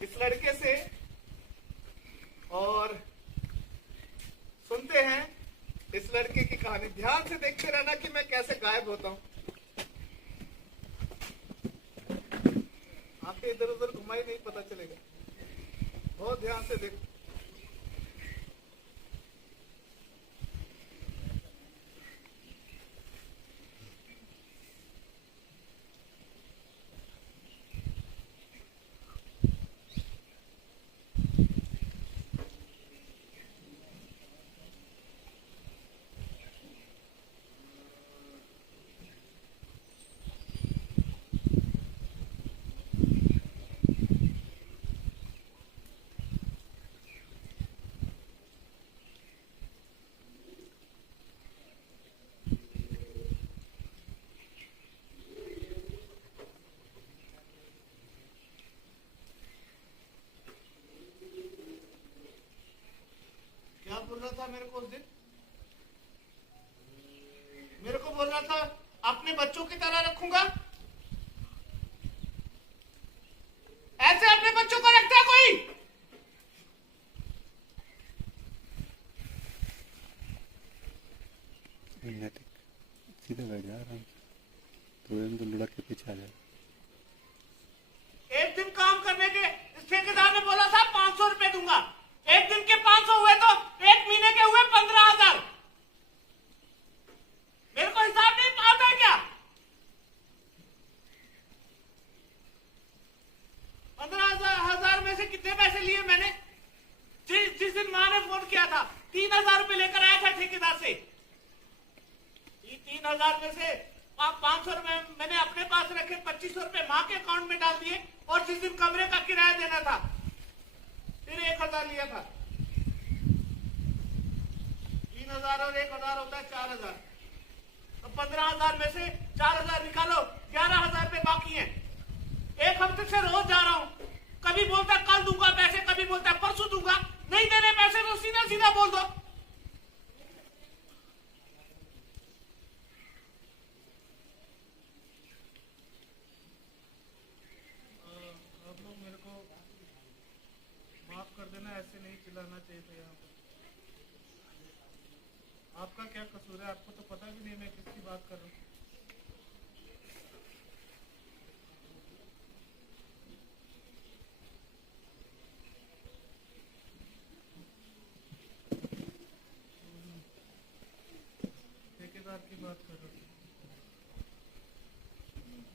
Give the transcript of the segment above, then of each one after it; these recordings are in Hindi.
इस लड़के से और सुनते हैं इस लड़के की कहानी। ध्यान से देखते रहना कि मैं कैसे गायब होता हूं। आपके इधर उधर घुमाई नहीं पता चलेगा, बहुत ध्यान से देखो। क्या बोल रहा था मेरे को उस दिन? मेरे को बोल रहा था अपने बच्चों की तरह रखूंगा। ऐसे अपने बच्चों को रखता है कोई? सीधे बैठ जा आराम से, तो लुढ़क के पीछे आ जाए। एक दिन काम करने के ठेकेदार ने बोला था 500 रुपए दूंगा। एक दिन के 500 हुए तो एक महीने के हुए 15,000। मेरे को हिसाब नहीं आता है क्या? 15,000 में से कितने पैसे लिए मैंने? जिस दिन मां ने फोन किया था 3,000 रुपए लेकर आया था ठेकेदार से। 3,000 में से 500 रुपए मैंने अपने पास रखे, 2500 रुपए मां के अकाउंट में डाल दिए। और जिस दिन कमरे का किराया देना था फिर 1,000 लिया था। 3,000 और 1,000 होता है 4,000। तो 15,000 में से 4,000 निकालो, 11,000 रुपए बाकी हैं। एक हफ्ते से रोज जा रहा हूं, कभी बोलता कल दूंगा पैसे, कभी बोलता परसों दूंगा। नहीं देने पैसे तो सीधा सीधा बोल दो। आप लोग मेरे को माफ कर देना, ऐसे नहीं चिल्लाना चाहिए था यहाँ पर। आपका क्या कसूर है? आपको तो पता भी नहीं मैं किसकी बात कर रहा हूँ। ठेकेदार की बात कर रहा हूँ,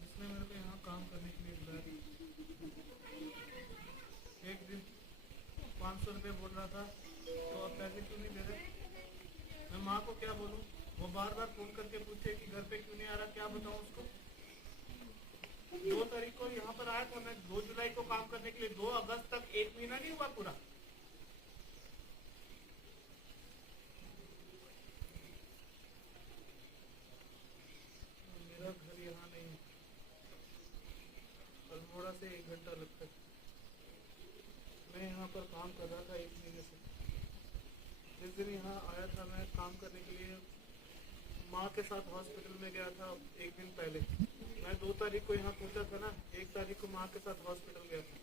जिसने मेरे को यहाँ काम करने के लिए बुलाया। एक दिन 500 रुपए बोल रहा था, तो अब पैसे क्यों नहीं दे रहे? मैं माँ को क्या बोलूँ? वो बार बार फोन करके पूछे कि घर पे क्यों नहीं आ रहा, क्या बताऊँ उसको? 2 तारीख को यहाँ पर आया था मैं, 2 जुलाई को काम करने के लिए। 2 अगस्त तक 1 महीना नहीं हुआ पूरा। मेरा घर यहाँ नहीं है, अल्मोड़ा से 1 घंटा लगता है। मैं यहाँ पर काम कर रहा था 1 महीने से। जिस दिन यहाँ आया था मैं काम करने के लिए, माँ के साथ हॉस्पिटल में गया था 1 दिन पहले। मैं 2 तारीख को यहाँ पहुंचा था ना, 1 तारीख को माँ के साथ हॉस्पिटल गया था।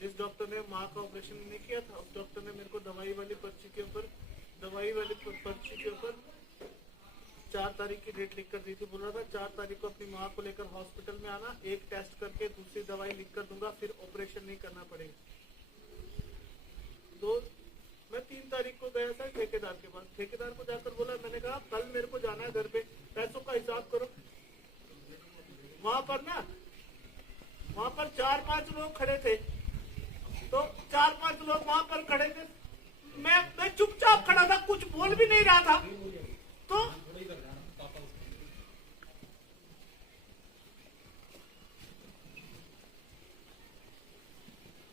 जिस डॉक्टर ने माँ का ऑपरेशन नहीं किया था, उस डॉक्टर ने मेरे को दवाई वाली पर्ची के ऊपर 4 तारीख की डेट लिख कर दी थी। बोल रहा था 4 तारीख को अपनी माँ को लेकर हॉस्पिटल में आना, एक टेस्ट करके दूसरी दवाई लिख कर दूंगा, फिर ऑपरेशन नहीं करना पड़ेगा। तो मैं 3 तारीख को गया था ठेकेदार के पास। ठेकेदार को जाकर बोला, मैंने कहा कल मेरे को जाना है घर पे, पैसों का हिसाब करो। वहां पर 4-5 लोग खड़े थे। तो 4-5 लोग वहां पर खड़े थे। मैं चुपचाप खड़ा था, कुछ बोल भी नहीं रहा था। तो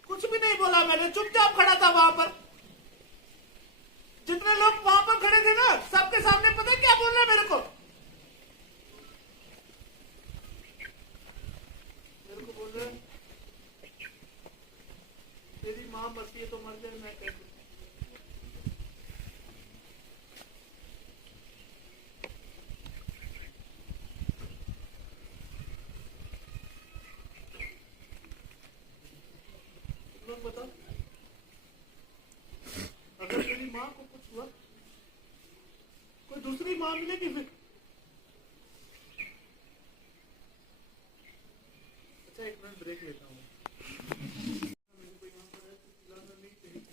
कुछ भी नहीं बोला मैंने, चुपचाप खड़ा था वहां पर। जितने लोग वहां पर खड़े थे ना, सबके सामने पता क्या बोल रहे मेरे को? कहाँ मिलेगी फिर? अच्छा एक मिनट ब्रेक लेता हूँ। मेरे को यहाँ पर ऐसे चिल्लाना नहीं चाहिए,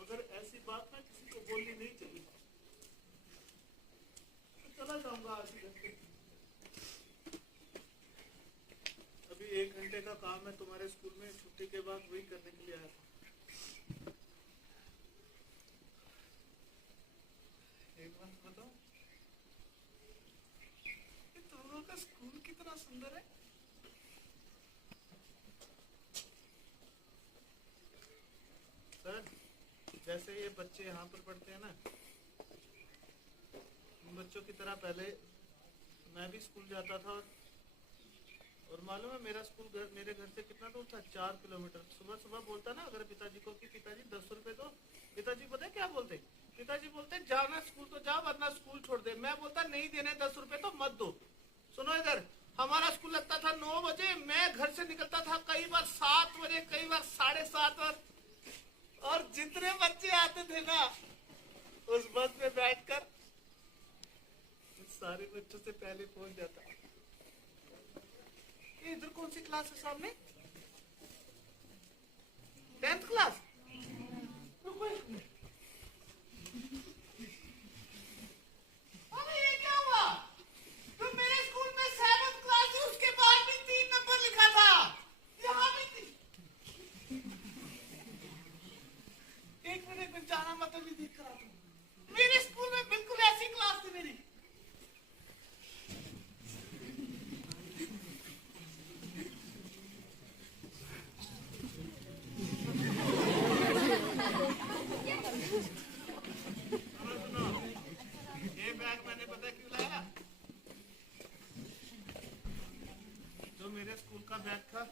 मगर ऐसी बात ना किसी को बोलनी नहीं चाहिए। चला जाऊंगा आज ही घर पे। अभी 1 घंटे का काम है तुम्हारे स्कूल में, छुट्टी के बाद वही करने के लिए आया था। एक बात बताओ, ये तुम लोगों का स्कूल कितना सुंदर है। सर जैसे ये बच्चे यहाँ पर पढ़ते हैं ना, उन बच्चों की तरह पहले मैं भी स्कूल जाता था, और मालूम है मेरा स्कूल मेरे घर से कितना दूर था? 4 किलोमीटर। सुबह सुबह बोलता ना अगर पिताजी को कि पिताजी 10 रुपए दो, पिताजी पता है क्या बोलते? पिताजी बोलते जाना स्कूल तो जा वरना स्कूल छोड़ दे। मैं बोलता नहीं देने 10 रुपए तो मत दो। सुनो इधर, हमारा स्कूल लगता था 9 बजे, मैं घर से निकलता था कई बार 7 बजे, कई बार 7:30, और जितने बच्चे आते थे ना उस बस में बैठकर सारे बच्चों से पहले पहुंच जाता। ये इधर कौन सी क्लास है सामने? 10th class. अरे ये क्या हुआ? तो मेरे स्कूल में 7th क्लास है, उसके बाद भी 3 नंबर लिखा था, यहाँ भी 3। एक मिनट में जाना मतलब भी देख कर आता हूँ। मेरे स्कूल में बिल्कुल ऐसी क्लास थी मेरी। ये बैग मैंने पता क्यों लाया? जो मेरे स्कूल का बैग था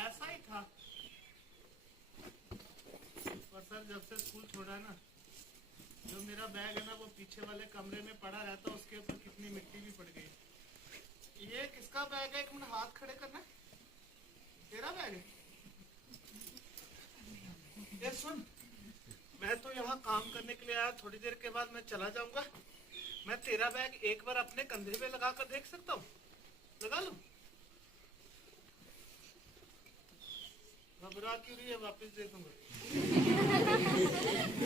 ऐसा ही था, पर सर जब से स्कूल छोड़ा ना, जो मेरा बैग है ना वो पीछे वाले कमरे में पड़ा रहता, उसके ऊपर कितनी मिट्टी भी पड़ गई। ये किसका बैग है? एक मिनट हाथ खड़े करना। तेरा बैग है? ये सुन, मैं तो यहाँ काम करने के लिए आया, थोड़ी देर के बाद मैं चला जाऊंगा। मैं तेरा बैग एक बार अपने कंधे पे लगा कर देख सकता हूँ? लगा लूं? घबरा क्यों रही है? वापिस दे दूंगा।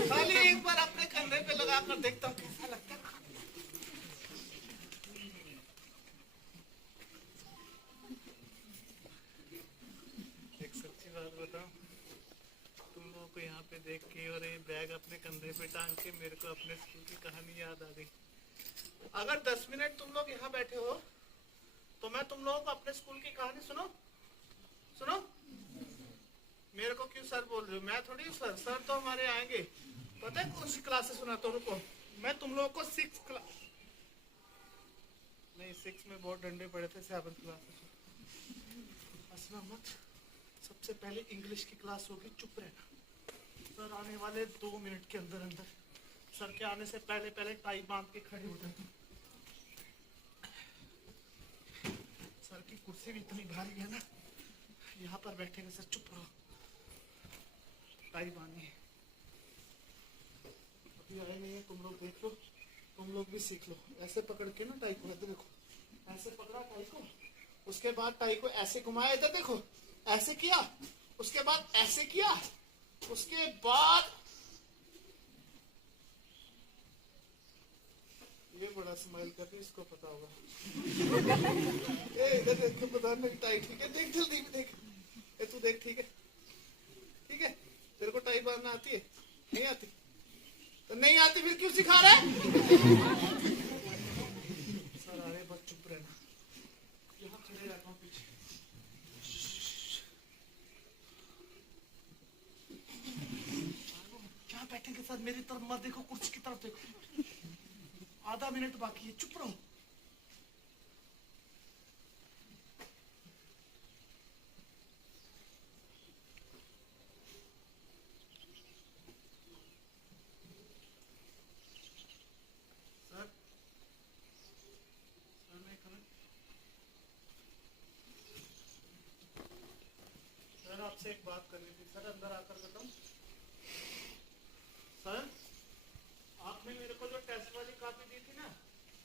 खाली एक बार अपने कंधे पे लगा कर देखता हूँ कैसा लगता है। एक सच्ची बात बताऊं, तुम लोगों को यहाँ पे देख के और ये बैग अपने कंधे पे टांग के मेरे को अपने स्कूल की कहानी याद आ गई। अगर 10 मिनट तुम लोग यहाँ बैठे हो तो मैं तुम लोगों को अपने स्कूल की कहानी सुनो। मेरे को क्यों सर बोल रहे हो? मैं थोड़ी सर तो हमारे आएंगे। पता है कौन सी क्लास से सुनाता हूँ? रुको, मैं तुम लोगों को 6 क्लास नहीं, 6 में बहुत डंडे पड़े थे, 7th क्लास से। हंसना मत। सबसे पहले इंग्लिश की क्लास होगी, चुप रहना। सर आने वाले 2 मिनट के अंदर अंदर। सर के आने से पहले पहले टाई बांध के खड़े हो जाते। सर की कुर्सी भी इतनी भारी है ना, यहाँ पर बैठेंगे सर। चुप रहो, टाई बांधिए। अभी आए नहीं है, तुम लोग देख लो, तुम लोग भी सीख लो। ऐसे पकड़ के ना टाई को, इधर देखो, ऐसे पकड़ा टाई को, उसके बाद टाई को ऐसे घुमाया, इधर देखो, ऐसे किया, उसके बाद ऐसे किया, उसके बाद ये बड़ा स्माइल कर रही, इसको पता होगा। इधर देख के बता मेरी टाई ठीक है? देख जल्दी भी देख, तू देख, ठीक है? ठीक है? तेरे को टाई बांधना आती है? नहीं आती? तो नहीं आती फिर क्यों सिखा रहा है? सर अरे बस चुप रहना, यहाँ खड़े रहता हूँ पीछे। क्या बैठेंगे सर? मेरी तरफ मत देखो, कुर्सी की तरफ देखो। आधा मिनट बाकी है, चुप रहो। सर आपसे एक बात करनी थी। सर अंदर आकर बताऊं? सर आप आपने मेरे को जो टेस्ट वाली कॉपी दी थी ना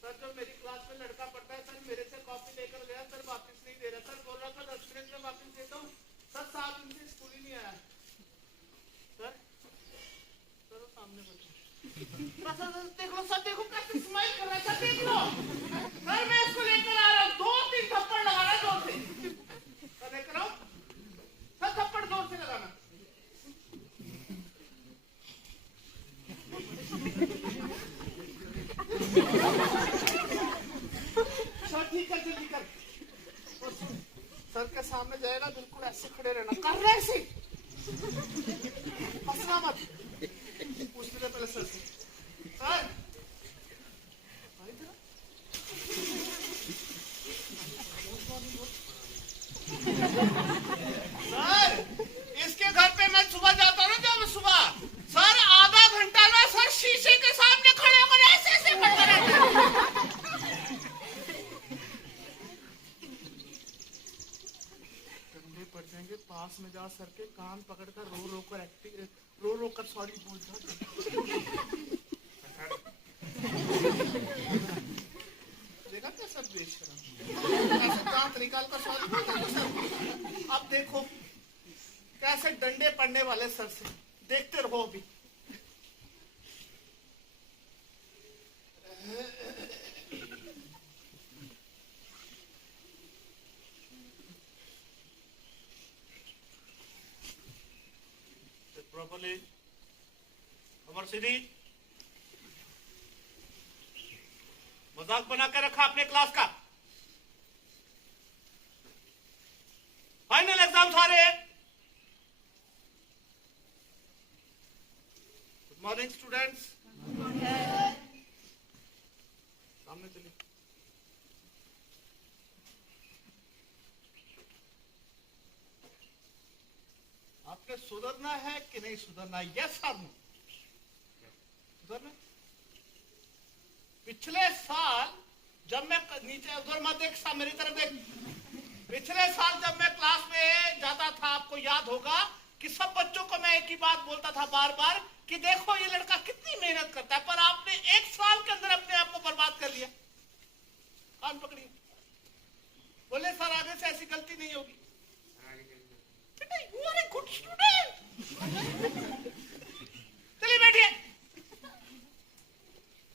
सर, जो मेरी क्लास में लड़का पढ़ता है सर, मेरे से कॉपी लेकर गया सर, वापस नहीं दे रहा सर, बोल रहा था 10 मिनट में वापस देता हूँ सर, 7 दिन से स्कूल ही नहीं आया सर। सर वो सामने बैठा देख लो सर, देखो कैसे स्माइल कर रहा है सर, देख लो सर, मैं इसको लेकर आ रहा हूँ, 2-3 थप्पड़ लगा रहा है जोर से सर, लेकर आओ सर, थप्पड़ जोर से लगाना सर, ठीक है जल्दी कर। सर के सामने जाएगा, बिल्कुल ऐसे खड़े रहना, कर रहे ऐसे, हंसना मत, पूछ ले पहले सर से, सर सर, इसके घर पे मैं सुबह जाता हूँ जब सुबह सर, आधा घंटा ना सर शीशे के सामने खड़े होकर ऐसे ऐसे करते रहते हैं। डंडे पड़ जाएंगे, पास में जा सर के कान पकड़कर रो रो कर सॉरी बोल देखा क्या सर, बेच कर दांत निकाल कर सॉरी बोलता सर। अब देखो कैसे डंडे पड़ने वाले सर से, देखते रहो अभी। प्रॉपर्ली अमर सीधी मजाक बना के रखा अपने क्लास का। फाइनल एग्जाम्स आ रहे हैं। गुड मॉर्निंग स्टूडेंट्स, सामने चलिए। आपने सुधरना है कि नहीं सुधरना? यस और नो? सुधरना। पिछले साल जब मैं नीचे, उधर मत देख, मेरी तरफ देख। पिछले साल जब मैं क्लास में जाता था, आपको याद होगा कि सब बच्चों को मैं एक ही बात बोलता था बार बार कि देखो ये लड़का कितनी मेहनत करता है, पर आपने एक साल के अंदर अपने आप को बर्बाद कर दिया। कान पकड़िए, बोले सर आगे से ऐसी गलती नहीं होगी। You are a good student. चलिए बैठिए।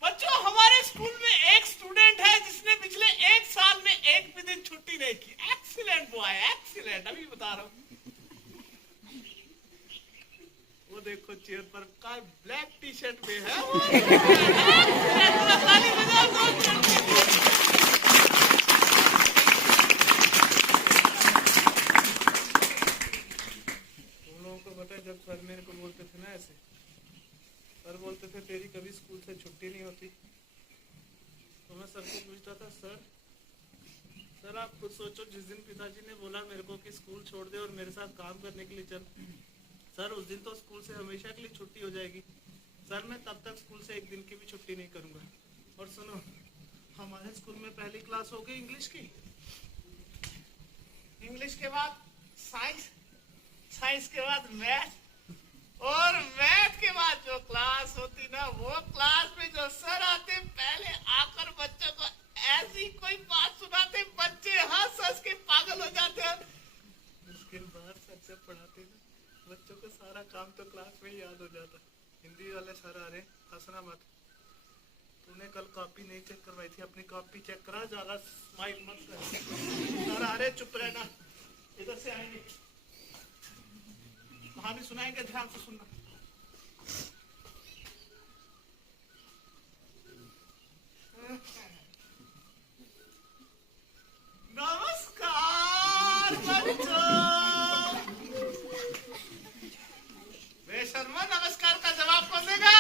बच्चों, हमारे स्कूल में एक स्टूडेंट है जिसने पिछले एक साल में एक भी दिन छुट्टी नहीं की। Excellent boy, excellent. अभी बता रहा हूँ, वो देखो चेयर पर का ब्लैक टी शर्ट में है वो। ताली बजाओ। जब सर मेरे को बोलते थे ना ऐसे, सर बोलते थे तेरी कभी स्कूल से छुट्टी नहीं होती, तो मैं सर को पूछता था सर आप खुद सोचो, जिस दिन पिताजी ने बोला मेरे को कि स्कूल छोड़ दे और मेरे साथ काम करने के लिए चल, सर उस दिन तो स्कूल से हमेशा के लिए छुट्टी हो जाएगी। सर मैं तब तक स्कूल से एक दिन की भी छुट्टी नहीं करूंगा। और सुनो, हमारे स्कूल में पहली क्लास हो गई इंग्लिश की, इंग्लिश के बाद साइंस, साइंस के बाद मैथ, और मैथ के बाद जो क्लास होती ना, वो क्लास में जो सर आते, पहले आकर बच्चों को ऐसी कोई बात सुनाते, बच्चे हंस हंस के पागल हो जाते हैं। उसके बाद सर जब पढ़ाते ना, बच्चों को सारा काम तो क्लास में ही याद हो जाता। हिंदी वाले सर आ रहे, हंसना मत, तूने कल कॉपी नहीं चेक करवाई थी, अपनी कॉपी चेक करा, ज्यादा स्माइल मत कर। सर आ रहे, चुप रहना, इधर से आएंगे, कहानी सुनाएंगे, ध्यान से सुनना। नमस्कार बच्चों। बेशर्मा, नमस्कार का जवाब कौन देगा?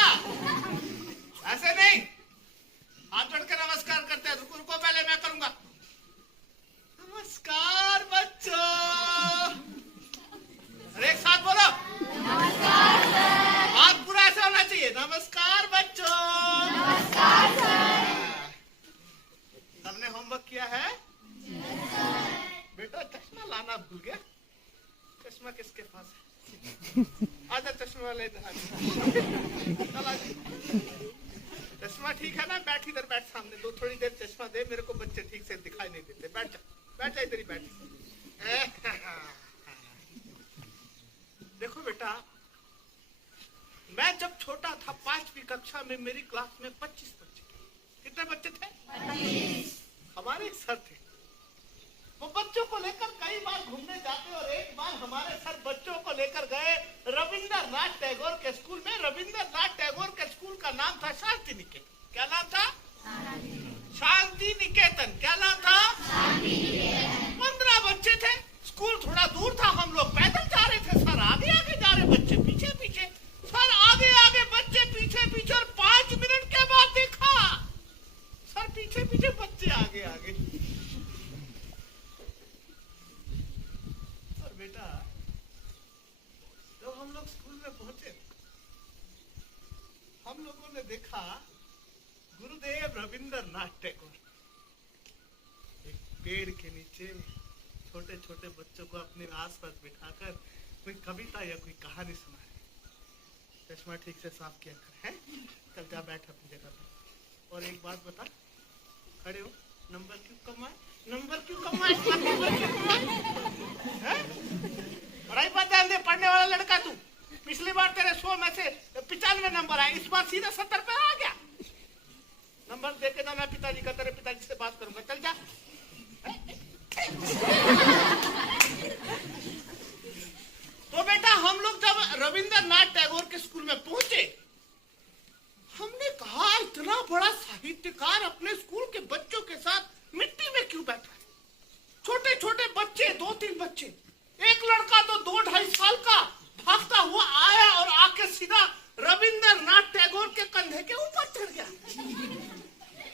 ऐसे नहीं, हाथ जोड़ के नमस्कार करते हैं। रुको रुको, पहले मैं करूंगा। नमस्कार बच्चों, अरे एक साथ बोलो, नमस्कार सर। हाथ पूरा ऐसा होना चाहिए, नमस्कार बच्चों। नमस्कार सर। सबने होमवर्क किया है? बेटा चश्मा लाना भूल गया, चश्मा किसके पास है? आजा चश्मे वाले, चला चश्मा ठीक है ना? बैठ इधर, बैठ सामने दो, थोड़ी देर चश्मा दे मेरे को, बच्चे ठीक से दिखाई नहीं देते। बैठ जा, बैठ जा, इधर ही बैठ। देखो बेटा, मैं जब छोटा था 5वीं कक्षा में मेरी क्लास में 25 बच्चे थे। कितने बच्चे थे? 25। हमारे एक सर थे, वो बच्चों को लेकर कई बार घूमने जाते, और एक बार हमारे सर बच्चों को लेकर गए रविंद्रनाथ टैगोर के स्कूल में। रविंद्रनाथ टैगोर के स्कूल का नाम था शांति निकेतन। क्या नाम था? शांति निकेतन। क्या नाम था? 15 बच्चे थे। स्कूल थोड़ा दूर था, हम लोग पैदल जा रहे थे। सर आगे आगे जा रहे, बच्चे पीछे पीछे। सर आगे आगे, बच्चे पीछे पीछे, और 5 मिनट के बाद देखा सर पीछे पीछे, बच्चे आगे आगे। और बेटा, जब हम लोग स्कूल में पहुंचे, हम लोगों ने देखा गुरुदेव रविंद्रनाथ टैगोर एक पेड़ के नीचे छोटे छोटे बच्चों को अपने आसपास बिठाकर कोई कविता या कोई कहानी सुना रहे। चश्मा ठीक से साफ किया कर, है? चल जा, बैठ अपनी जगह पर। और एक बात बता, खड़े हो, नंबर क्यों कमाए? नंबर क्यों कमाए? नंबर क्यों कमाए? पढ़ाई पर ध्यान दे, पढ़ने वाला लड़का तू। पिछली बार तेरे 100 में से 95 नंबर आए, इस बार सीधा 70 पे आ गया। नंबर देके जाना पिताजी का, तेरे पिताजी से बात करूंगा। चल जा। तो बेटा, हम लोग जब रविंद्रनाथ टैगोर के स्कूल में पहुंचे, हमने कहा इतना बड़ा साहित्यकार अपने स्कूल के बच्चों के साथ मिट्टी में क्यों बैठा है? छोटे छोटे बच्चे, 2-3 बच्चे, एक लड़का तो 2-2.5 साल का भागता हुआ आया और आके सीधा रविंद्रनाथ टैगोर के कंधे के ऊपर चढ़ गया।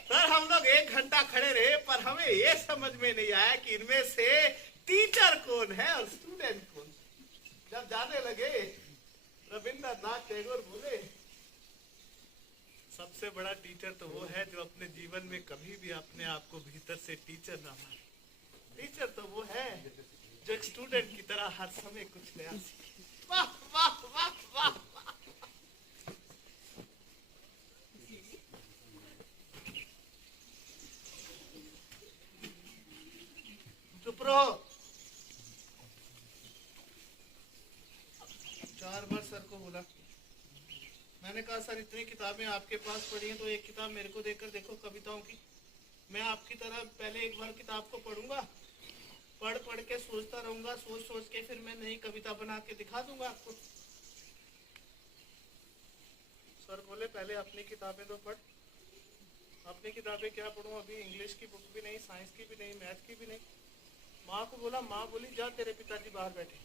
सर हम लोग 1 घंटा खड़े रहे, पर हमें ये समझ में नहीं आया कि इनमें से टीचर कौन है और स्टूडेंट कौन। जब जाने लगे, रविंद्रनाथ टैगोर बोले, सबसे बड़ा टीचर तो वो है जो अपने जीवन में कभी भी अपने आप को भीतर से टीचर ना माने। टीचर तो वो है जो एक स्टूडेंट की तरह हर समय कुछ नया सीखे। वाह वाह वाह वाह वाह। चुप रहो। 4 बार सर को बोला। मैंने कहा सर इतनी किताबें आपके पास पढ़ी हैं, तो एक किताब मेरे को देकर देखो कविताओं की। मैं आपकी तरह पहले एक बार किताब को पढ़ूंगा, पढ़ पढ़ के सोचता रहूंगा, सोच सोच के फिर मैं नई कविता बना के दिखा दूंगा आपको। सर बोले पहले अपनी किताबें तो पढ़। अपनी किताबें क्या पढ़ूं, अभी इंग्लिश की बुक भी नहीं, साइंस की भी नहीं, मैथ की भी नहीं। माँ को बोला, माँ बोली जा तेरे पिताजी बाहर बैठे।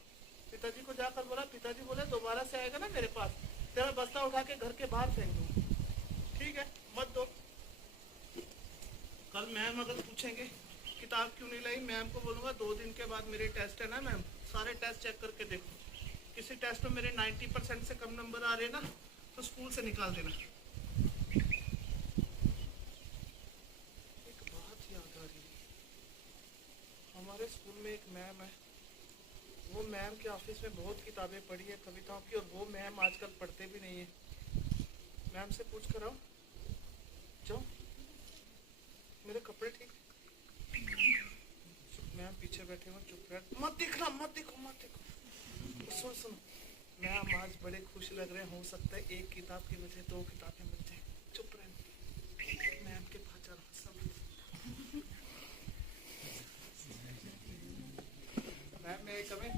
पिताजी को जाकर बोला, पिताजी बोले दोबारा से आएगा ना मेरे पास, तेरा बस्ता उठा के घर के बाहर फेंक दूंगा। ठीक है, मत दो। कल मैम अगर पूछेंगे किताब क्यों नहीं लाई, मैम को बोलूंगा 2 दिन के बाद मेरे टेस्ट है ना मैम, सारे टेस्ट चेक करके देखो, किसी टेस्ट में मेरे 90% से कम नंबर आ रहे ना तो स्कूल से निकाल देना। एक बात याद आ रही है, हमारे स्कूल में एक मैम है, वो मैम के ऑफिस में बहुत किताबें पढ़ी है कविताओं की, और वो मैम आजकल पढ़ते भी नहीं है। मैम से पूछ कर आओ, जाओ मेरे कपड़े ठीक। मैम पीछे बैठे हो, चुप रह, मत दिखना, मत देखो, मत देखो। सुन सुन, मैम आज बड़े खुश लग रहे, हो सकता है एक किताब की वजह 2 किताबें मिल जाए। चुप रह, मैम के पास जा रहा सब। मैम मैं कमें।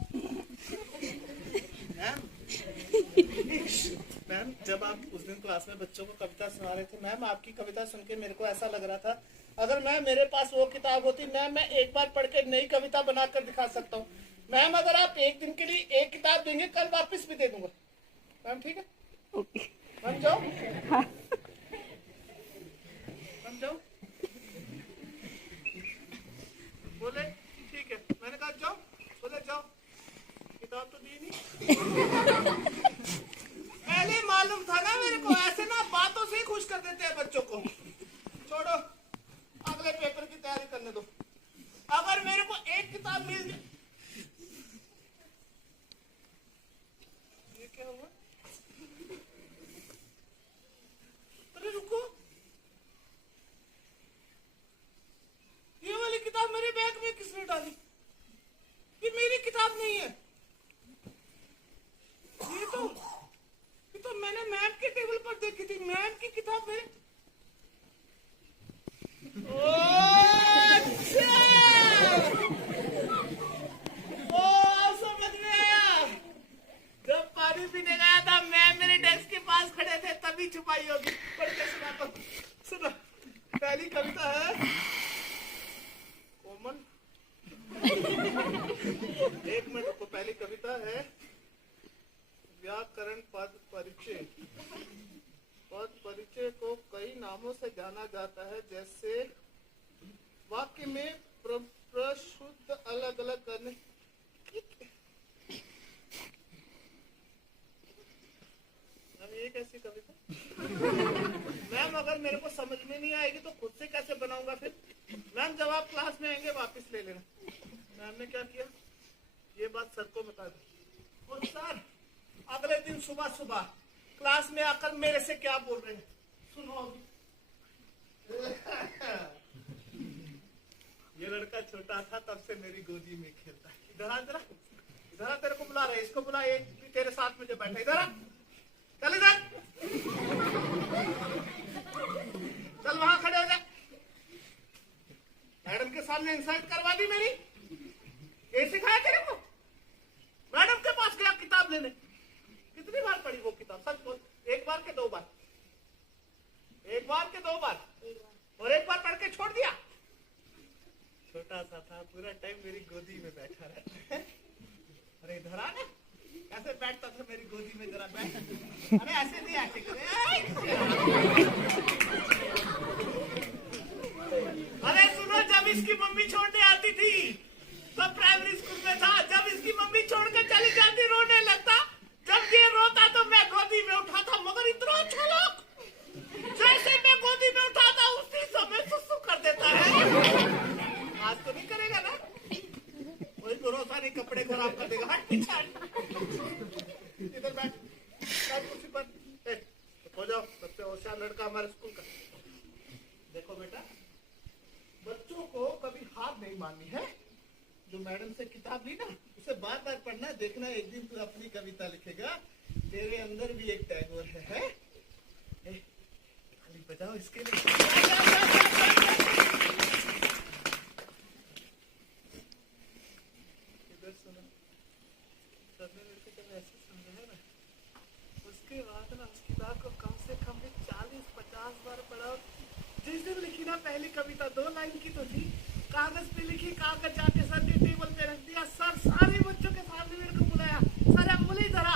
मैम जब आप उस दिन क्लास में बच्चों को कविता सुना रहे थे, मैम आपकी कविता सुन के मेरे को ऐसा लग रहा था अगर मैम मेरे पास वो किताब होती मैम, मैं एक बार पढ़ के नई कविता बनाकर दिखा सकता हूँ। मैम अगर आप एक दिन के लिए एक किताब देंगे, कल वापस भी दे दूंगा। मैम ठीक है, मैम जाओ, मैम जाओ। बोले ठीक है, मैंने कहा जाओ, बोले जाओ, किताब तो दी नहीं। पहले मालूम था ना मेरे को, ऐसे ना बातों से ही खुश कर देते हैं बच्चों को। छोड़ो, अगले पेपर की तैयारी करने दो। अगर मेरे को एक किताब मिल जाए। ये क्या हुआ? अरे रुको, मेरे बैग में किसने डाली? ये मेरी किताब नहीं है। ये तो मैंने मैम के टेबल पर देखी थी। मैम की किताब मेरे। समझ में आया। जब पानी पीने गया था मैम मेरे डेस्क के पास खड़े थे तभी छुपाई होगी। पढ़ के सुना तो सुनो। पहली कविता है कोमल। एक मिनट को। पहली कविता है व्याकरण पद परिचय। पद परिचय को कई नामों से जाना जाता है, जैसे वाक्य में प्रशुद्ध अलग अलग करने। ये कैसी कविता? मैम अगर मेरे को समझ में नहीं आएगी तो खुद से कैसे बनाऊंगा फिर? मैम जब आप क्लास में आएंगे वापस ले लेना। मैम ने क्या किया ये बात सर को बता दी। और सर अगले दिन सुबह सुबह क्लास में आकर मेरे से क्या बोल रहे हैं सुनो अभी। ये लड़का छोटा था तब से मेरी गोदी में खेलता है। इधर आ जरा, इधर आ, तेरे को बुला रहे, इसको बुला, ये भी तेरे साथ में जो बैठा, इधर आ, चल इधर, चल वहां खड़े हो जा। मैडम के सामने इंसल्ट करवा दी मेरी। ये सिखाया तेरे को? मैडम के पास गया किताब लेने। कितनी बार पढ़ी वो किताब? सच बोल। एक बार के दो बार? एक बार के दो बार? और एक बार पढ़ के छोड़ दिया। छोटा सा था, पूरा टाइम मेरी गोदी में बैठा रहता है। अरे इधर आ ना, ऐसे बैठता था मेरी गोदी में, जरा बैठ। अरे ऐसे नहीं, ऐसे करे। अरे सुनो, जब इसकी मम्मी छोड़ने आती थी तब प्राइमरी स्कूल में था, जब इसकी मम्मी छोड़कर चली जाती रोने लगता, जब ये रोता तो मैं गोदी में उठाता, मगर इतना अच्छा लोग जैसे मैं गोदी में उठाता उसी समय सुसु कर देता है। आज तो नहीं करेगा ना, कोई भरोसा नहीं, कपड़े खराब कर देगा। हट पीछे इधर बैठ कुर्सी पर। हो जाओ, सबसे होशियार लड़का हमारे स्कूल का। देखो बेटा, बच्चों को कभी हार नहीं माननी है। जो मैडम से किताब ली ना उसे बार बार पढ़ना, देखना एक दिन तू अपनी कविता लिखेगा। तेरे अंदर भी एक टैगोर है? खाली बजाओ इसके लिए। इधर सुनो, सर ने मेरे को जब ऐसे समझाया ना, उसके बाद ना उस किताब को कम से कम 40-50 बार पढ़ा। जिस दिन लिखी ना पहली कविता 2 लाइन की तो थी, कागज पे लिखी, कागज जाके सर के टेबल पे रख दिया। सर सारे बच्चों के सामने मेरे को बुलाया, सर अंगुली धरा।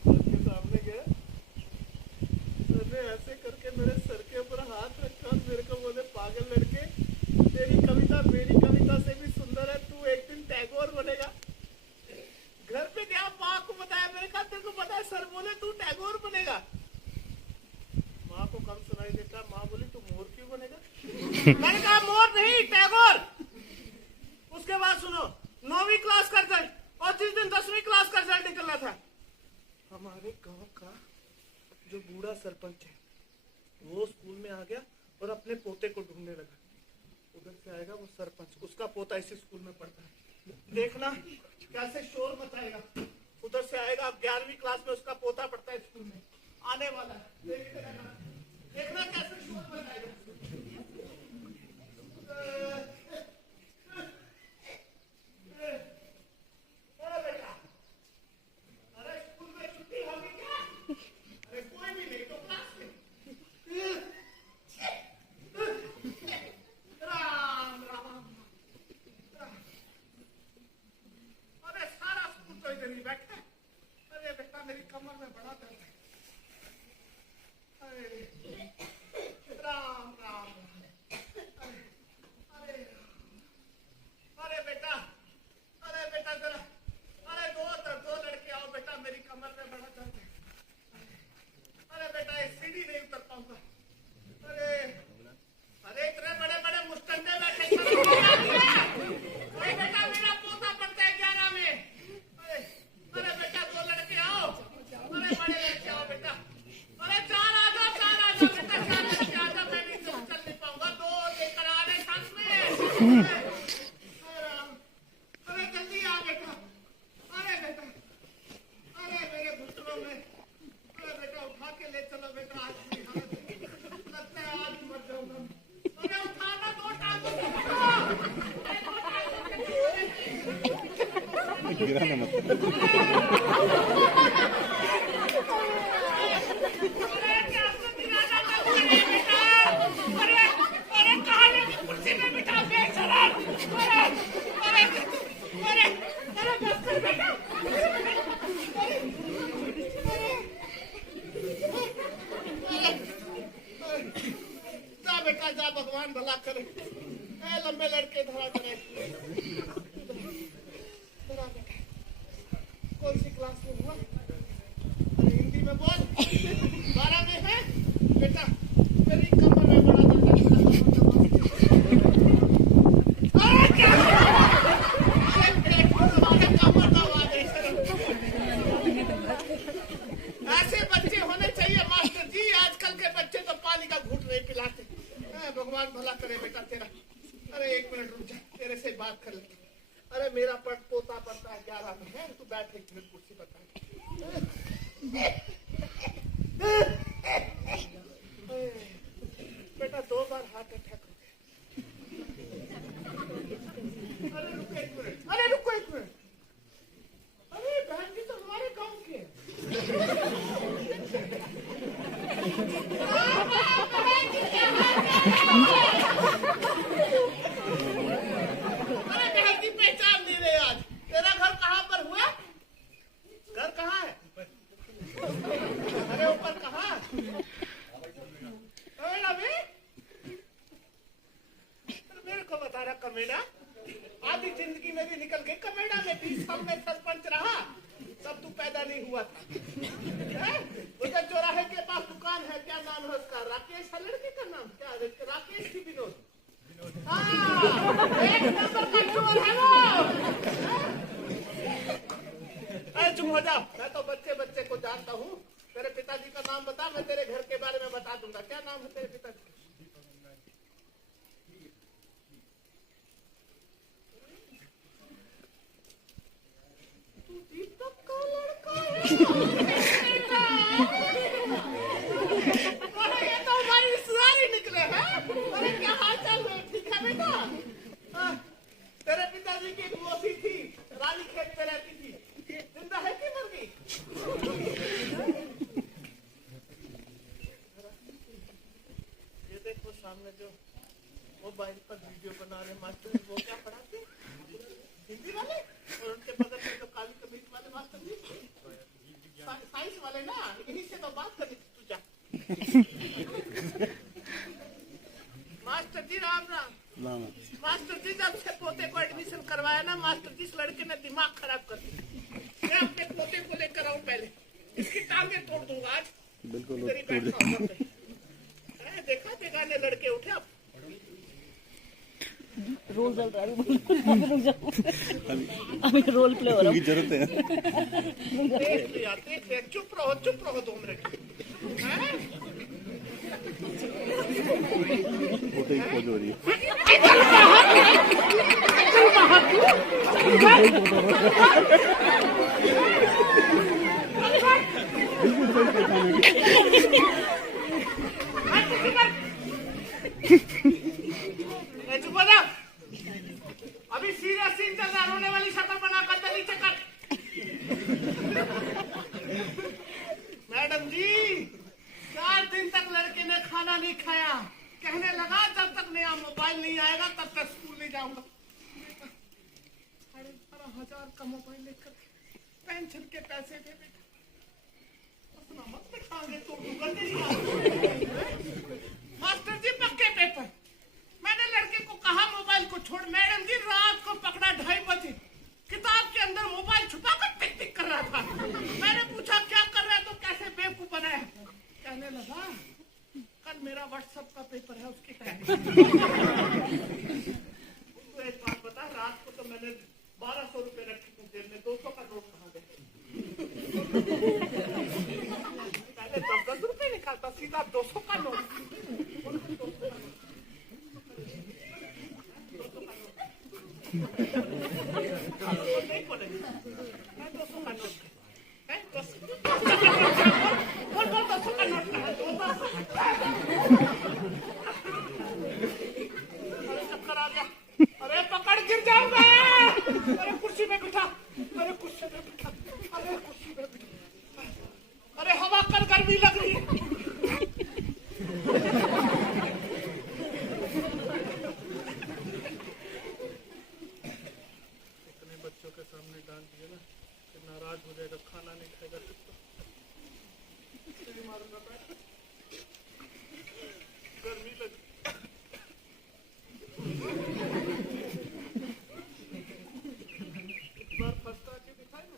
सर के सामने गया, सर ने ऐसे करके मेरे सर के ऊपर हाथ रखा और मेरे को बोले, पागल लड़के, तेरी कविता मेरी कविता से भी सुंदर है, तू एक दिन टैगोर बनेगा। घर पे गया, माँ को बताया, मैंने कहा तेरे को पता है सर बोले तू टैगोर बनेगा। माँ को कम सुनाई देता, माँ बोली तू मोर क्यों बनेगा? मैंने कहा मोर नहीं, टैगोर। उसके बाद सुनो, 9वीं क्लास का रिजल्ट, और जिस दिन 10वीं क्लास का रिजल्ट निकलना था, हमारे गांव का जो बूढ़ा सरपंच है वो स्कूल में आ गया और अपने पोते को ढूंढने लगा। उधर से आएगा वो सरपंच, उसका पोता इसी स्कूल में पढ़ता है, देखना कैसे शोर मचाएगा। उधर से आएगा, 11वीं क्लास में उसका पोता पढ़ता है स्कूल में, आने वाला है, देखना कैसे शोर मचाएगा। अरे स्कूल में छुट्टी होगी क्या? अरे कोई भी नहीं तो क्लास में। राम राम। अरे सारा स्कूल तो इधर ही बैठा है। अरे बेटा मेरी कमर में बड़ा दर्द है। राम राम। अरे जल्दी आ बेटा, अरे बेटा, अरे मेरे घुटनों में, अरे बेटा उठा के ले चलो बेटा, आज की हालत लगता है आज मर जाऊंगा। अरे उठाना दो टांग गिराना मत। जा बेटा जा, भगवान भला करे। लंबे लड़के धरा करे। धरा बेटा, कौन सी क्लास में हुआ? अरे हिंदी में बोल। 12 में है बेटा। मेरी कमर में बड़ा दर्द है। अरे क्या कमर दबा दे। ऐसे बच्चे होने चाहिए मास्टर जी। आजकल के बच्चे तो पानी का घूंट नहीं पिलाते। भगवान भला करे बेटा तेरा। अरे 1 मिनट रुक जा, तेरे से बात कर ले। अरे मेरा पोता पढ़ता है 11 में है। तू बैठ, 1 मिनट कुर्सी पर बैठ। बेटा 2 बार हार्ट अटैक हो गया। अरे रुको 1 मिनट, अरे रुको 1 मिनट। अरे बहन जी तो हमारे गांव के हैं। अरे बहन जी पहचान नहीं रहे आज। तेरा घर कहाँ पर हुआ? घर कहाँ है? अरे ऊपर कहाँ? अरे मेरे को बता रहा कमेडा। आधी जिंदगी मेरी निकल गई कमेडा में। 20 साल में सरपंच रहा, तब तू पैदा नहीं हुआ था। उधर चौराहे के पास दुकान है, क्या नाम है उसका? राकेश है लड़के का नाम क्या? राकेश की विनोद। हाँ, 1 नंबर का चोर है वो। चुप हो जा, मैं तो बच्चे बच्चे को जानता हूँ। तेरे पिताजी का नाम बता, मैं तेरे घर के बारे में बता दूंगा। क्या नाम है तेरे पिताजी? तू दीपक का लड़का है? ये तो हमारी रिश्तेदारी निकले हैं। अरे क्या हाल चाल है? ठीक है बेटा? तेरे पिताजी की एक मौसी थी, रानी खेत पे रहती थी। जिंदा है कि मर गई? ये देखो सामने जो मोबाइल पर वीडियो बना रहे मास्टर, वो क्या पढ़ाते? हिंदी वाले। और उनके बगल में जो काली कमीज वाले मास्टर जी, साइंस वाले ना, इन्हीं से तो बात करनी थी। तू जा। मास्टर जी राम राम। मास्टर जी जब से पोते को एडमिशन करवाया ना मास्टर जी, इस लड़के ने दिमाग खराब कर दिया। मैं अपने पोते को लेकर आऊं, पहले इसकी टांगें तोड़ दूंगा आज। बिल्कुल देखा बेगाने लड़के उठे। अब रोल चल रहा है। अभी रोल प्ले हो रहा है। जरूरत है। देख लिया। चुप रहो 2 मिनट। फोटो ही खोज हो रही है। अभी सीरियस सीन चल रहा, रोने वाली शक्ल बना कर नीचे कर। मैडम जी 4 दिन तक लड़के ने खाना नहीं खाया। कहने लगा जब तक नया मोबाइल नहीं आएगा तब तक स्कूल नहीं जाऊंगा। 12,500 का मोबाइल लेकर पेंशन के पैसे दे बेटा। मत दिखाओगे तो मास्टर जी पक्के पेपर। मैंने लड़के को कहा मोबाइल को छोड़। मैडम जी रात को पकड़ा 2:30 बजे, किताब के अंदर मोबाइल छुपा कर टिक टिक कर रहा था। मैंने पूछा क्या कर रहा है, तो कैसे बेवकूफ बनाया। कहने लगा कल मेरा व्हाट्सएप का पेपर है, उसकी तैयारी। तो एक बात बता, रात को तो मैंने 1200 रुपए रखी थी जेब में, 200 का नोट कहाँ गए? पहले 10-10 रुपए निकालता, सीधा 200 का नोट। नहीं बोलेंगे। मैं 200 का नोट है 200 बोल 200 का नोट है। अरे चक्कर आ गया। अरे पकड़ गिर जाऊंगा। अरे कुर्सी में बिठा। अरे कुर्सी में बिठा। अरे कुर्सी में बिठा। अरे हवा कर गर्मी लग रही है। इतने बच्चों के सामने डांट दिया ना कि नाराज हो जाएगा, खाना नहीं खाएगा। मारूंगा मैं। गर्मी लग एक बार फर्स्ट आके दिखाए ना।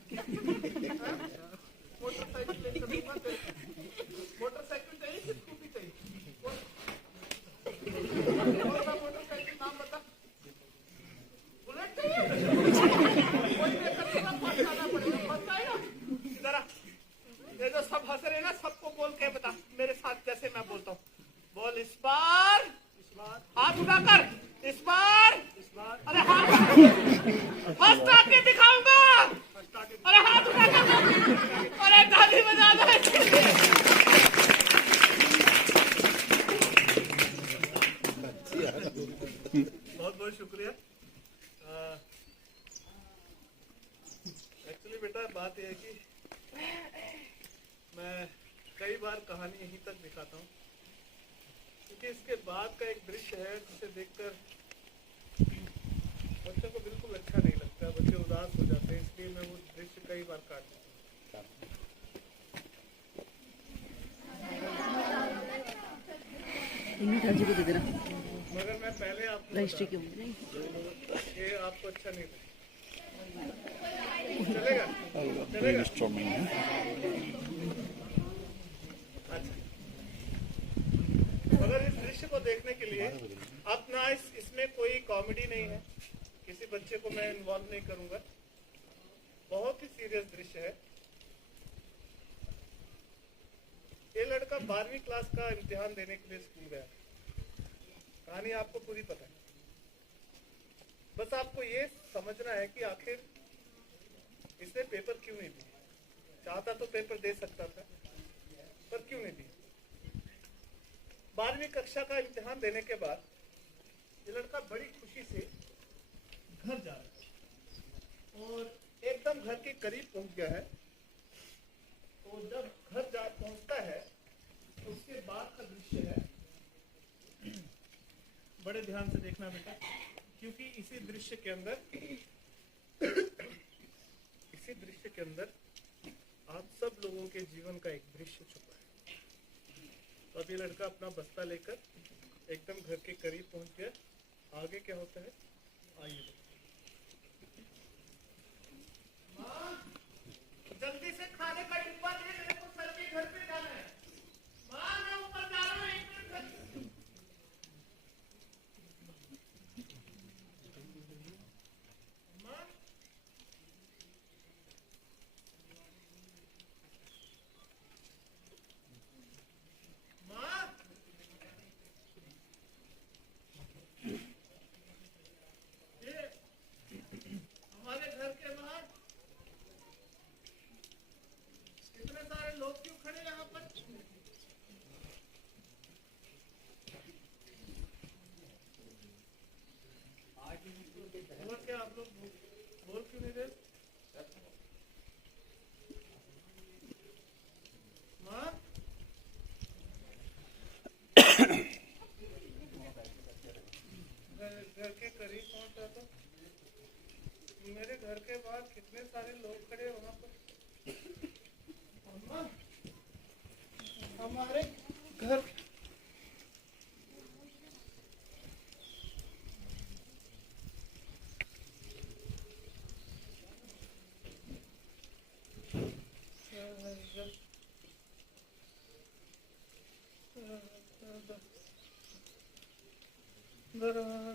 मोटरसाइकिल लेकर दूंगा तेरे को। मोटरसाइकिल चाहिए कि स्कूटी चाहिए? कौन सा मोटरसाइकिल नाम बता। बुलेट चाहिए? कोई लेकर दूंगा, फर्स्ट आना पड़ेगा। फर्स्ट आएगा इधर आ। ये जो सब हंस रहे हैं ना, सबको बोल के बता मेरे साथ जैसे मैं बोलता हूँ। बोल इस बार हाथ उठाकर इस बार। अरे हाथ फर्स्ट आके दिखाऊंगा। अरे हाथ उठाकर। अरे ताली बजा दो। बहुत बहुत शुक्रिया। एक्चुअली बेटा बात यह है कि मैं कई बार कहानी यहीं तक दिखाता हूँ, क्योंकि इसके बाद का एक दृश्य है जिसे देखकर बच्चों को बिल्कुल अच्छा नहीं लगता, बच्चे उदास हो जाते हैं, इसलिए मैं वो दृश्य कई बार काट देता हूँ। जी को दे देना। मगर मैं पहले आपको रजिस्ट्री क्यों नहीं? ये आपको अच्छा नहीं लगेगा। चलेगा चलेगा। अच्छा, मगर इस दृश्य को देखने के लिए अपना इसमें कोई कॉमेडी नहीं है, किसी बच्चे को मैं इन्वॉल्व नहीं करूंगा। बहुत ही सीरियस दृश्य है। ये लड़का 12वीं क्लास का इम्तिहान देने के लिए स्कूल गया। कहानी आपको पूरी पता है। बस आपको ये समझना है कि आखिर इसने पेपर क्यों नहीं दिया। चाहता तो पेपर दे सकता था, पर क्यों नहीं दिया। 12वीं कक्षा का इम्तिहान देने के बाद ये लड़का बड़ी खुशी से घर जा रहा है और एकदम घर के करीब पहुंच गया है। तो जब घर जा पहुंचता है तो उसके बाद का दृश्य है। बड़े ध्यान से देखना बेटा, क्योंकि इसी दृश्य के अंदर आप सब लोगों के जीवन का एक दृश्य छुपा है। तो अब ये लड़का अपना बस्ता लेकर एकदम घर के करीब पहुंच गया। आगे क्या होता है आइए। जल्दी से खाने का डिब्बा दे, मेरे को सर के घर पे जाना है। माँ मैं ऊपर जा रहा हूँ, 1 मिनट। माँ ये हमारे घर के बाहर इतने सारे लोग क्यों खड़े यहाँ पर? और क्या आप लोग बोल क्यों नहीं रहे? माँ घर के करीब पहुंचा तो मेरे घर के बाहर कितने सारे लोग खड़े वहां पर। हमारे घर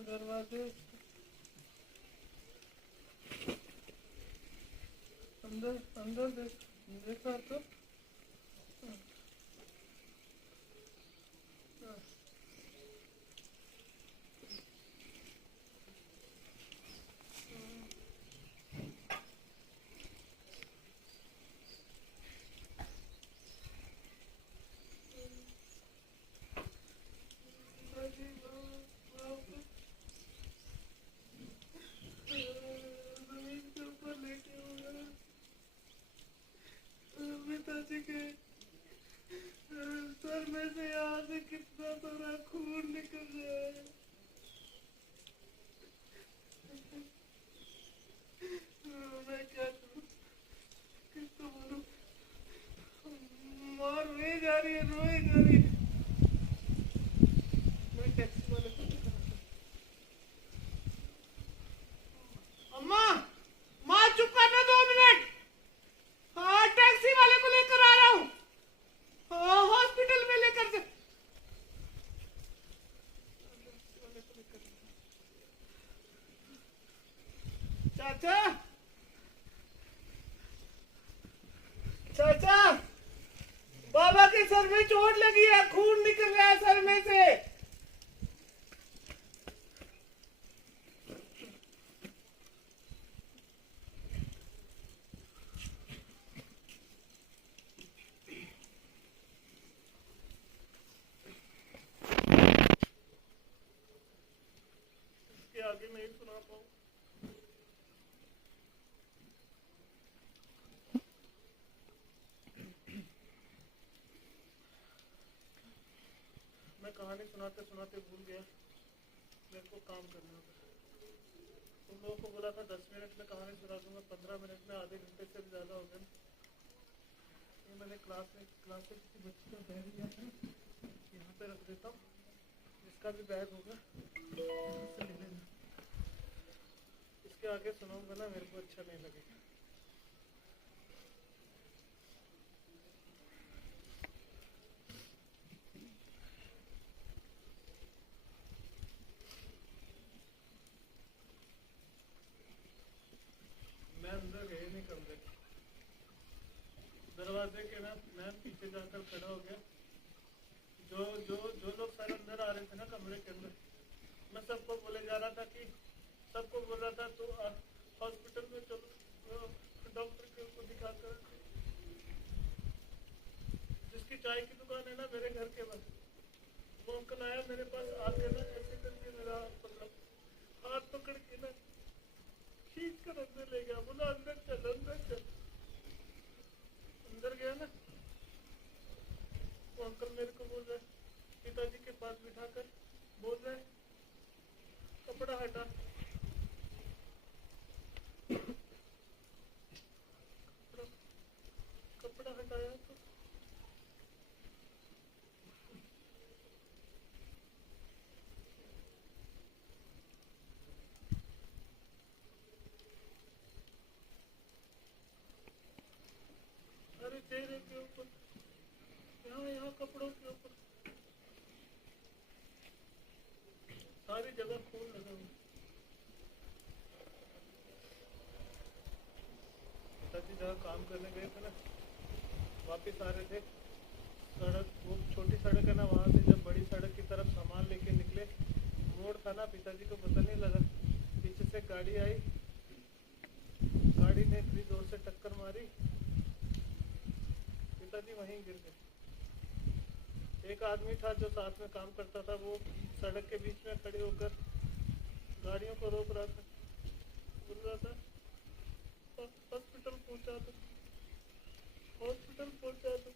दरवाजे अंदर देखा तो चाचा चाचा, बाबा के सर में चोट लगी है, खून निकल रहा है सर में से। इसके आगे नहीं सुना पाऊँ। मैं कहानी सुनाते सुनाते भूल गया मेरे को काम करना होगा। तुम लोगों को बोला था 10 मिनट में कहानी सुना दूंगा, 15 मिनट में आधे घंटे से भी ज्यादा हो गए। ये मैंने क्लास में किसी बच्चे का बैग लिया था, यहाँ पे रख देता हूँ। इसका भी बैग होगा, इससे ले लेना। इसके आगे सुनाऊंगा ना, मेरे को अच्छा नहीं लगेगा। मैं अंदर गए नहीं कमरे, दरवाजे के ना मैं पीछे जाकर खड़ा हो गया। जो जो जो लोग सर अंदर आ रहे थे ना कमरे के अंदर, मैं सबको बोले जा रहा था कि सबको बोल रहा था तो हॉस्पिटल में चलो, डॉक्टर को दिखाकर। जिसकी चाय की दुकान है ना मेरे घर के पास, वो अंकल आया मेरे पास आके ना ऐसे करके मेरा हाथ पकड़ के ना खींच कर अंदर ले गया। बोला अंदर चल, अंदर चल। अंदर गया ना, वो अंकल मेरे को बोल रहा है, पिताजी के पास बिठाकर बोल रहा है कपड़ा हटा। कपड़ा हटाया तो अरे चेहरे के ऊपर, यहाँ कपड़ों के ऊपर सारी जगह खून लगा हुआ। पिताजी जहाँ काम करने गए थे ना, वापिस आ रहे थे, सड़क वो छोटी सड़क है ना, वहाँ से जब बड़ी सड़क की तरफ सामान लेके निकले, मोड़ था ना, पिताजी को पता नहीं लगा, पीछे से गाड़ी आई, गाड़ी ने इतनी जोर से टक्कर मारी, पिताजी वहीं गिर गए। एक आदमी था जो साथ में काम करता था, वो सड़क के बीच में खड़े होकर गाड़ियों को रोक रहा था, बोल रहा था हॉस्पिटल पहुंचा दो, हॉस्पिटल पहुंचा दो।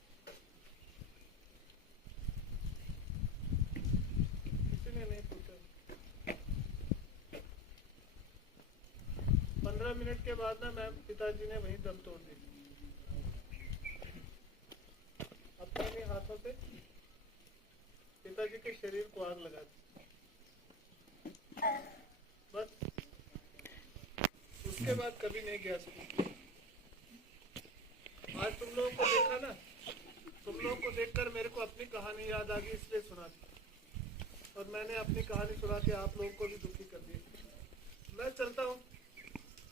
किसी ने नहीं पूछा। 15 मिनट के बाद ना मैम पिताजी ने वहीं दम तोड़ दी, अपने ही हाथों से पिताजी के शरीर को आग लगा दी। बस उसके बाद कभी नहीं गया स्कूल। आज तुम लोगों को देखा ना, तुम लोगों को देखकर मेरे को अपनी कहानी याद आ गई, इसलिए सुना दी। और मैंने अपनी कहानी सुना के आप लोगों को भी दुखी कर दिया। मैं चलता हूँ,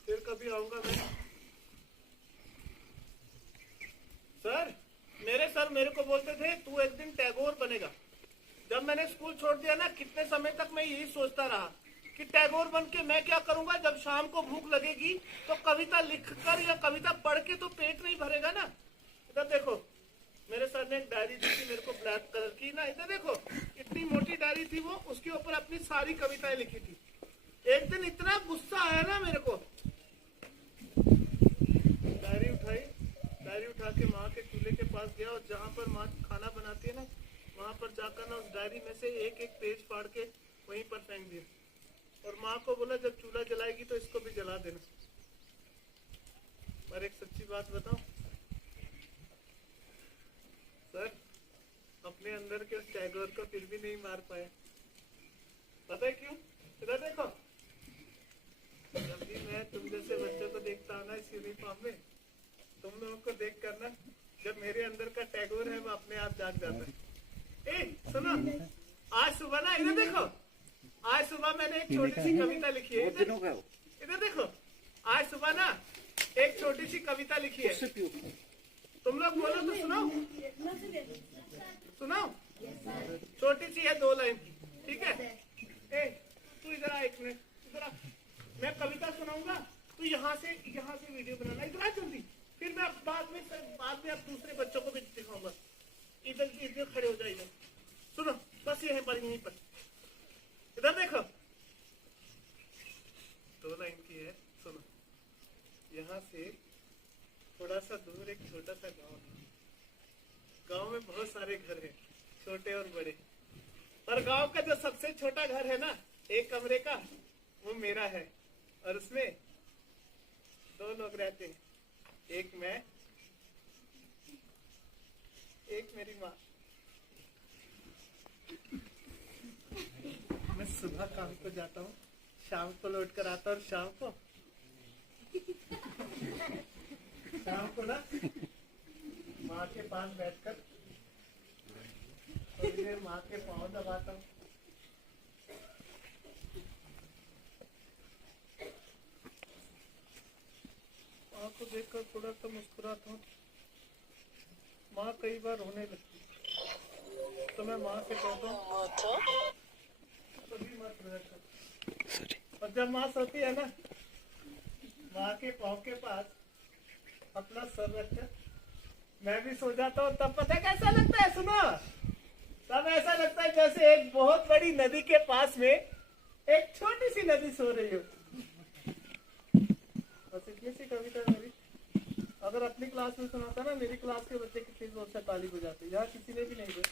फिर कभी आऊंगा मैं। सर, मेरे सर मेरे को बोलते थे तू एक दिन टैगोर बनेगा। जब मैंने स्कूल छोड़ दिया ना, कितने समय तक मैं यही सोचता रहा कि टैगोर बन के मैं क्या करूंगा। जब शाम को भूख लगेगी तो कविता लिखकर या कविता पढ़ के तो पेट नहीं भरेगा ना। इधर देखो, मेरे सर ने एक डायरी दी थी मेरे को ब्लैक कलर की ना, इधर देखो इतनी मोटी डायरी थी वो, उसके ऊपर अपनी सारी कविताएं लिखी थी। एक दिन इतना गुस्सा आया ना मेरे को, डायरी उठाई, डायरी उठा के माँ के चूल्हे के पास गया और जहाँ पर माँ खाना बनाती है ना, वहां पर जाकर ना उस डायरी में से एक एक पेज फाड़ के वहीं पर फेंक दिया। और माँ को बोला जब चूल्हा जलाएगी तो इसको भी जला देना। पर एक सच्ची बात बताऊं सर, अपने अंदर के उस टैगोर को फिर भी नहीं मार पाया। पता है क्यों? इधर देखो, जब भी मैं तुम जैसे बच्चों को देखता हूँ ना इस यूनिफॉर्म में, तुम लोगों को देख कर ना, जब मेरे अंदर का टैगोर है वो अपने आप जाग जाता है। ए सुनो, आज सुबह ना, इधर देखो, आज सुबह मैंने एक छोटी सी कविता लिखी है। इधर देखो, आज सुबह ना एक छोटी सी कविता लिखी है, तुम लोग बोलो तो सुनाओ। सुनाओ, छोटी सी है, 2 लाइन की, ठीक है। ए तू इधर आ, 1 मिनट इधर आ। मैं कविता सुनाऊंगा, तू यहाँ से वीडियो बनाना, इधर आ जल्दी। फिर मैं बाद में अब दूसरे बच्चों को भी दिखाऊंगा। इधर खड़े हो जाइए, सुनो बस यहीं पर इधर देखो, 2 लाइन की है, सुनो। यहाँ से थोड़ा सा दूर एक छोटा सा गांव है। गांव में बहुत सारे घर हैं, छोटे और बड़े। और गांव का जो सबसे छोटा घर है ना, 1 कमरे का, वो मेरा है। और उसमें 2 लोग रहते हैं, एक मैं, एक मेरी माँ। मैं सुबह काम को जाता हूँ, शाम को लौट कर आता हूँ। शाम को ना माँ के पास बैठकर थोड़ी देर माँ के पाँव दबाता हूँ। माँ को देखकर थोड़ा सा मुस्कुराता हूँ। माँ कई बार रोने लगती, तो मैं माँ से कहता हूँ कभी मत रोया कर। और जब माँ सोती है ना, माँ के पाँव के पास अपना सर रखकर मैं भी सो जाता हूँ। तब पता है कैसा लगता है, सुनो, तब ऐसा लगता है जैसे एक बहुत बड़ी नदी के पास में एक छोटी सी नदी सो रही हो। बस इतनी सी कविता मेरी। अगर अपनी क्लास में सुनाता ना, मेरी क्लास के बच्चे कितनी जोर से ताली बजाते, यहाँ किसी ने भी नहीं दिया।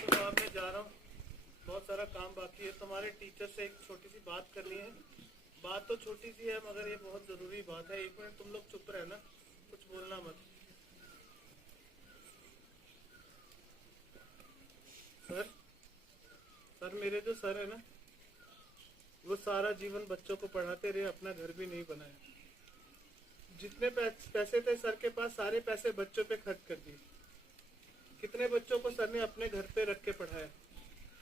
तो अब मैं जा रहा हूँ, बहुत सारा काम बाकी है। तुम्हारे टीचर से एक छोटी सी बात करनी है। बात तो छोटी सी है, मगर ये बहुत जरूरी बात है। 1 मिनट तुम लोग चुप रहना, कुछ बोलना मत। सर मेरे जो सर है ना, वो सारा जीवन बच्चों को पढ़ाते रहे, अपना घर भी नहीं बनाया। जितने पैसे थे सर के पास, सारे पैसे बच्चों पे खर्च कर दिए। कितने बच्चों को सर ने अपने घर पे रख के पढ़ाया।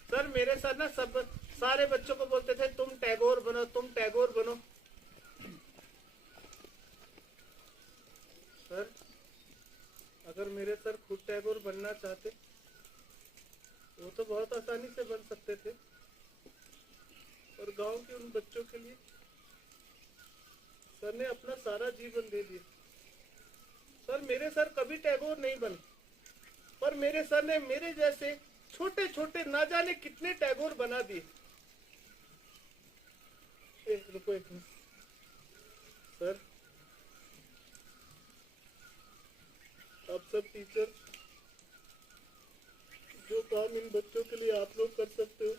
सर मेरे सर ना सारे बच्चों को बोलते थे, तुम टैगोर बनो, तुम टैगोर बनो। सर अगर मेरे सर खुद टैगोर बनना चाहते, वो तो बहुत आसानी से बन सकते थे। और गांव के उन बच्चों के लिए सर ने अपना सारा जीवन दे दिया। सर मेरे सर कभी टैगोर नहीं बने, पर मेरे सर ने मेरे जैसे छोटे छोटे ना जाने कितने टैगोर बना दिए। रुको 1 मिनट। सर आप सब टीचर जो काम इन बच्चों के लिए आप लोग कर सकते हो,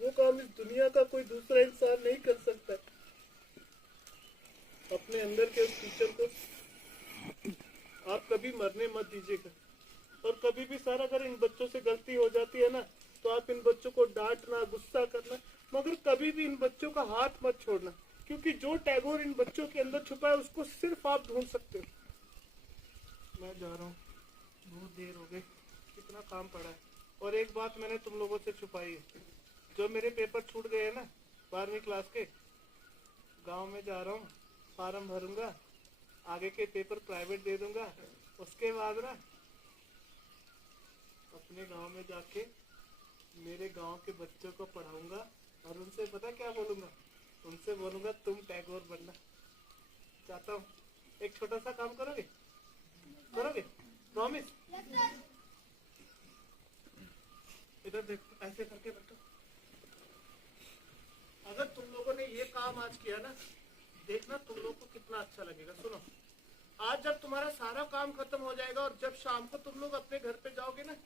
वो काम इस दुनिया का कोई दूसरा इंसान नहीं कर सकता। अपने अंदर के उस टीचर को आप कभी मरने मत दीजिएगा। और कभी भी सर अगर इन बच्चों से गलती हो जाती है ना, तो आप इन बच्चों को डांटना, गुस्सा करना, मगर कभी भी इन बच्चों का हाथ मत छोड़ना, क्योंकि जो टैगोर इन बच्चों के अंदर छुपा है, उसको सिर्फ आप ढूंढ सकते हो। मैं जा रहा हूँ, बहुत देर हो गई, कितना काम पड़ा है। और एक बात मैंने तुम लोगों से छुपाई है, जो मेरे पेपर छूट गए हैं ना 12वीं क्लास के, गांव में जा रहा हूँ, फार्म भरूंगा, आगे के पेपर प्राइवेट दे दूंगा। उसके बाद ना अपने गांव में जाके मेरे गांव के बच्चों को पढ़ाऊंगा, और उनसे पता क्या बोलूंगा, उनसे बोलूंगा तुम टैगोर बनना चाहता हूँ। एक छोटा सा काम करोगे, प्रॉमिस? इधर देखो, ऐसे करके बैठो। अगर तुम लोगों ने ये काम आज किया ना, देखना तुम लोग को कितना अच्छा लगेगा। सुनो, आज जब तुम्हारा सारा काम खत्म हो जाएगा, और जब शाम को तुम लोग अपने घर पे जाओगे ना,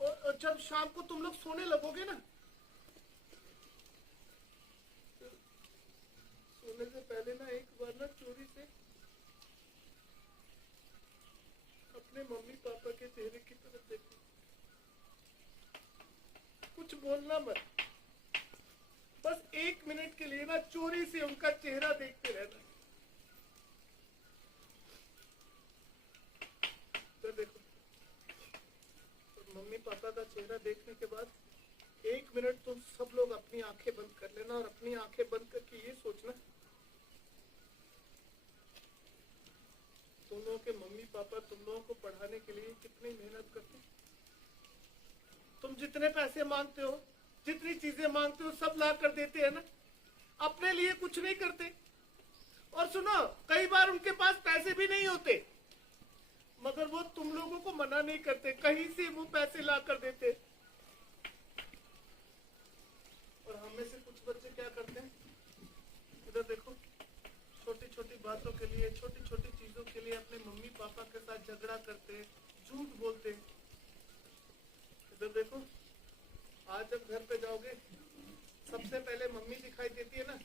और जब शाम को तुम लोग सोने लगोगे ना, सोने से पहले ना एक बार ना चोरी से अपने मम्मी पापा के चेहरे की तरफ देखो, कुछ बोलना मत, बस 1 मिनट के लिए ना चोरी से उनका चेहरा देखते रहना। तो देखो, तो मम्मी पापा का चेहरा देखने के बाद 1 मिनट तुम सब लोग अपनी आंखें बंद कर लेना और अपनी आंखें बंद करके ये सोचना, तुम लोगों के मम्मी पापा तुम लोगों को पढ़ाने के लिए कितनी मेहनत करते। तुम जितने पैसे मांगते हो, जितनी चीजें मांगते हो, सब ला कर देते हैं ना, अपने लिए कुछ नहीं करते। और सुनो, कई बार उनके पास पैसे भी नहीं होते, मगर वो तुम लोगों को मना नहीं करते, कहीं से वो पैसे ला कर देते। और हम में से कुछ बच्चे क्या करते हैं, इधर देखो, छोटी छोटी बातों के लिए, छोटी छोटी चीजों के लिए अपने मम्मी पापा के साथ झगड़ा करते, झूठ बोलते। इधर देखो, आज जब घर पे जाओगे सबसे पहले मम्मी दिखाई देती है ना,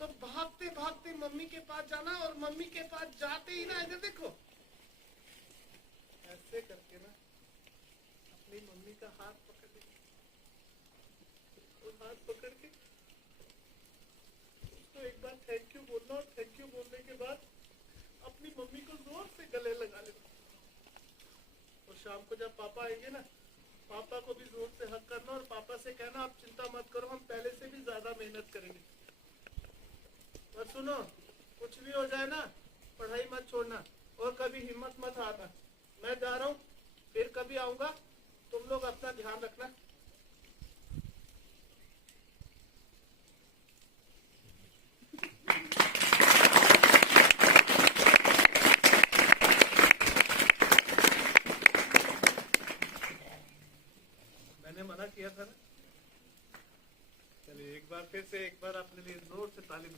तो भागते भागते मम्मी के पास जाना, और मम्मी के पास जाते ही ना, इधर देखो, ऐसे करके ना अपनी मम्मी का हाथ पकड़ के, और हाथ पकड़ के उसको एक बार थैंक यू बोलना, और थैंक यू बोलने के बाद अपनी मम्मी को जोर से गले लगा लेना। और शाम को जब पापा आएंगे ना, पापा को भी जोर से हक करना और पापा से कहना, आप चिंता मत करो, हम पहले से भी ज्यादा मेहनत करेंगे। और सुनो, कुछ भी हो जाए ना, पढ़ाई मत छोड़ना और कभी हिम्मत मत हारना। मैं जा रहा हूँ, फिर कभी आऊंगा, तुम लोग अपना ध्यान रखना। मैंने मना किया था ना। चलिए एक बार फिर से, एक बार अपने लिए जोर से ताली बजाएं।